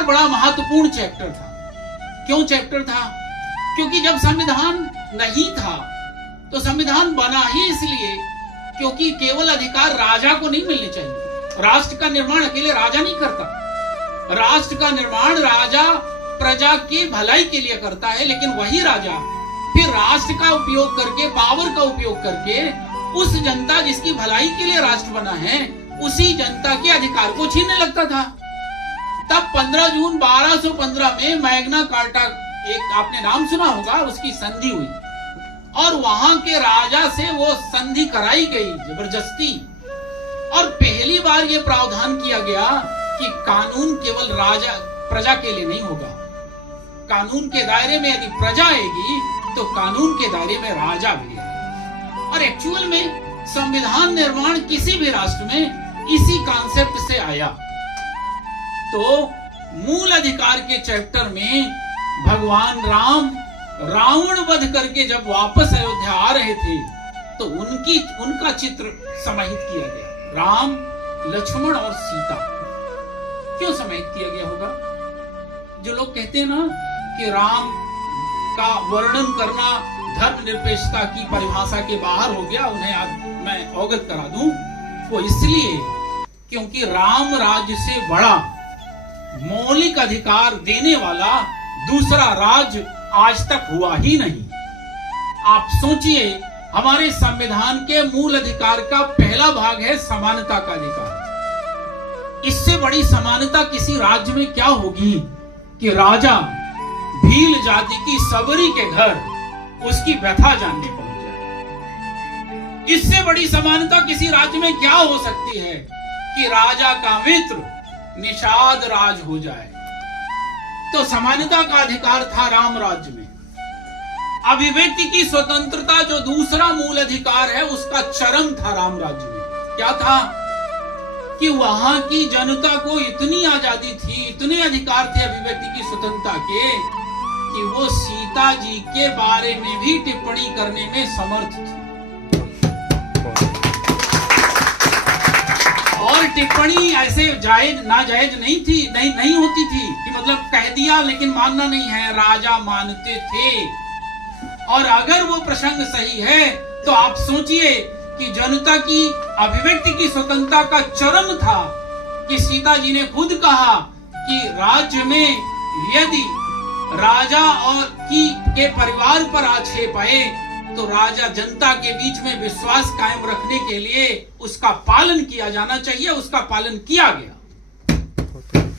अधिकार बड़ा महत्वपूर्ण चैप्टर था। क्यों चैप्टर था? क्योंकि जब संविधान नहीं था तो संविधान बना ही इसलिए क्योंकि केवल अधिकार राजा को नहीं मिलने चाहिए। राष्ट्र का निर्माण अकेले राजा नहीं करता। राष्ट्र का निर्माण राजा प्रजा की भलाई के लिए करता है, लेकिन वही राजा फिर राष्ट्र का उपयोग करके, पावर का उपयोग करके उस जनता जिसकी भलाई के लिए राष्ट्र बना है, उसी जनता के अधिकार को छीनने लगता था। तब 15 जून 1215 में मैग्ना कार्टा, एक आपने नाम सुना होगा, उसकी संधि हुई और वहां के राजा से वो संधि कराई गई जबरदस्ती। और पहली बार ये प्रावधान किया गया कि कानून केवल राजा प्रजा के लिए नहीं होगा। कानून के दायरे में यदि प्रजा आएगी तो कानून के दायरे में राजा भी है। और एक्चुअल में संविधान निर्माण किसी भी राष्ट्र में इसी कॉन्सेप्ट से आया। तो मूल अधिकार के चैप्टर में भगवान राम रावण वध करके जब वापस अयोध्या आ रहे थे तो उनका चित्र समाहित किया गया। राम, लक्ष्मण और सीता। क्यों समाहित किया गया होगा? जो लोग कहते हैं ना कि राम का वर्णन करना धर्मनिरपेक्षता की परिभाषा के बाहर हो गया, उन्हें आज मैं अवगत करा दूं। वो इसलिए क्योंकि राम राज्य से बड़ा मौलिक अधिकार देने वाला दूसरा राज्य आज तक हुआ ही नहीं। आप सोचिए, हमारे संविधान के मूल अधिकार का पहला भाग है समानता का अधिकार। इससे बड़ी समानता किसी राज्य में क्या होगी कि राजा भील जाति की सबरी के घर उसकी व्यथा जानने पहुंच जाए। इससे बड़ी समानता किसी राज्य में क्या हो सकती है कि राजा का मित्र निषाद राज हो जाए। तो समानता का अधिकार था राम राज्य में। अभिव्यक्ति की स्वतंत्रता जो दूसरा मूल अधिकार है, उसका चरम था राम राज्य में। क्या था कि वहां की जनता को इतनी आजादी थी, इतने अधिकार थे अभिव्यक्ति की स्वतंत्रता के, कि वो सीता जी के बारे में भी टिप्पणी करने में समर्थ थी। और टिप्पणी ऐसे जायज नाजायज नहीं होती थी कि मतलब कह दिया लेकिन मानना नहीं है। राजा मानते थे। और अगर वो प्रसंग सही है तो आप सोचिए कि जनता की अभिव्यक्ति की स्वतंत्रता का चरम था कि सीता जी ने खुद कहा कि राज्य में यदि राजा और के परिवार पर आक्षेप आए तो राजा जनता के बीच में विश्वास कायम रखने के लिए उसका पालन किया जाना चाहिए। उसका पालन किया गया।